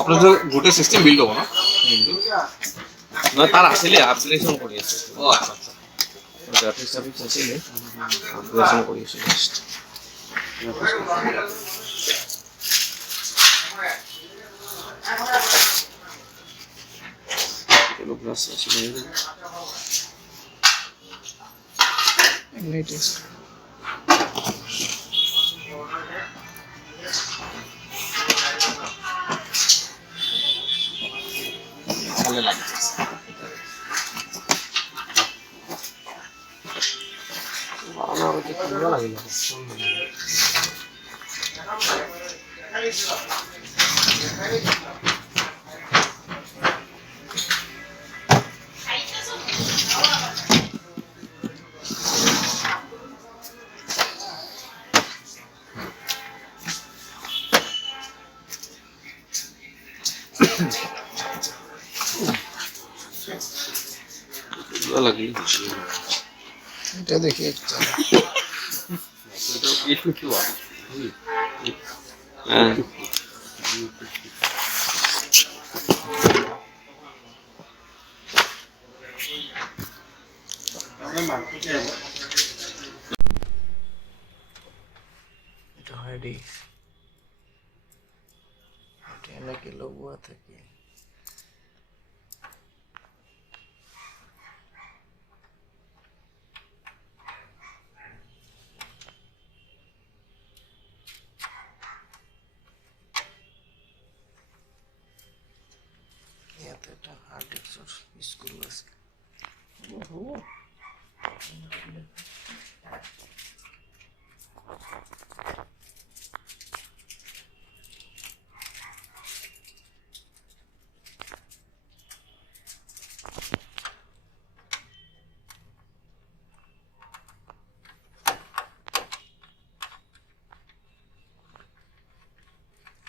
আপনাদের ভোটের system build হবো না না তার আসলে অ্যাপ্লিকেশন করিয়েছে ও আচ্ছা আচ্ছা গ্রাফিক্স সার্ভিস আসলে অ্যাপ্লিকেশন করিয়েছে জাস্ট এগুলো গ্লাস আছে লেটেস্ট ভালো লাগছে বাবা ওই যে ভালো লাগে ভালো লাগে এটা দেখি একটা এটা 851 হ্যাঁ এটা হয় রে এটা নাকি লগোয়া থাকে এত একটা হার্ড ডিস্ক স্ক্রু আছে ওহো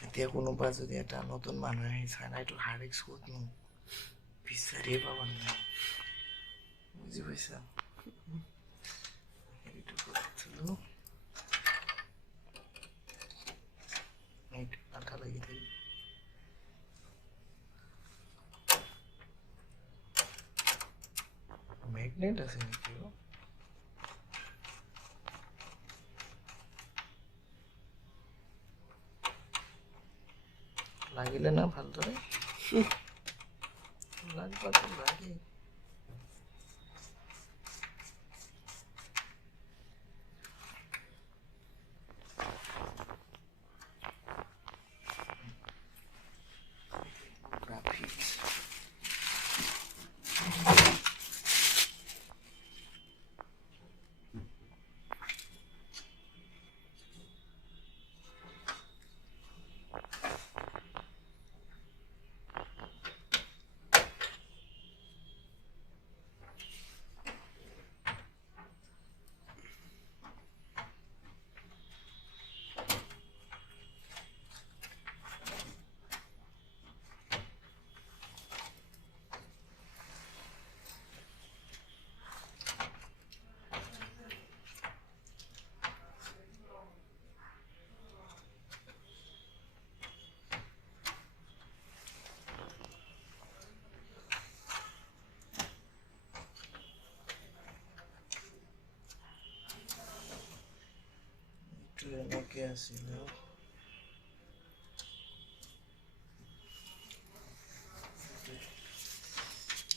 এতিয়া কোনোবা যদি এটা নতুন মানুহ আহি চাই না এইটো হাৰ্ড ডিস্ক ক'তনো বিচাৰিয়ে পাব নাই বুজি পাইছা এইটো কৰিছিলো এইটো আঠা লাগি থাকিব মেগনেট আছে নেকি লাগিলে না ভালদৰে লাগবাতো লাগে গ্ৰাফিক্স এনেকে আছিলে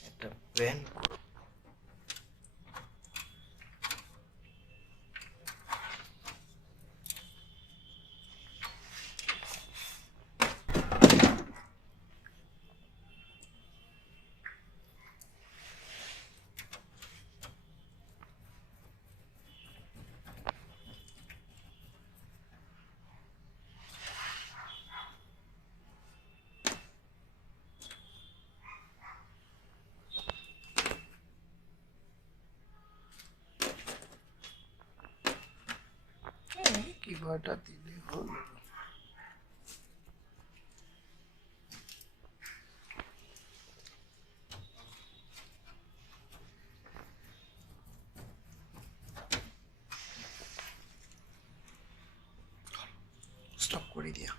এটা পেন কিবা এটা দিলে হ'ল কৰি দিয়া।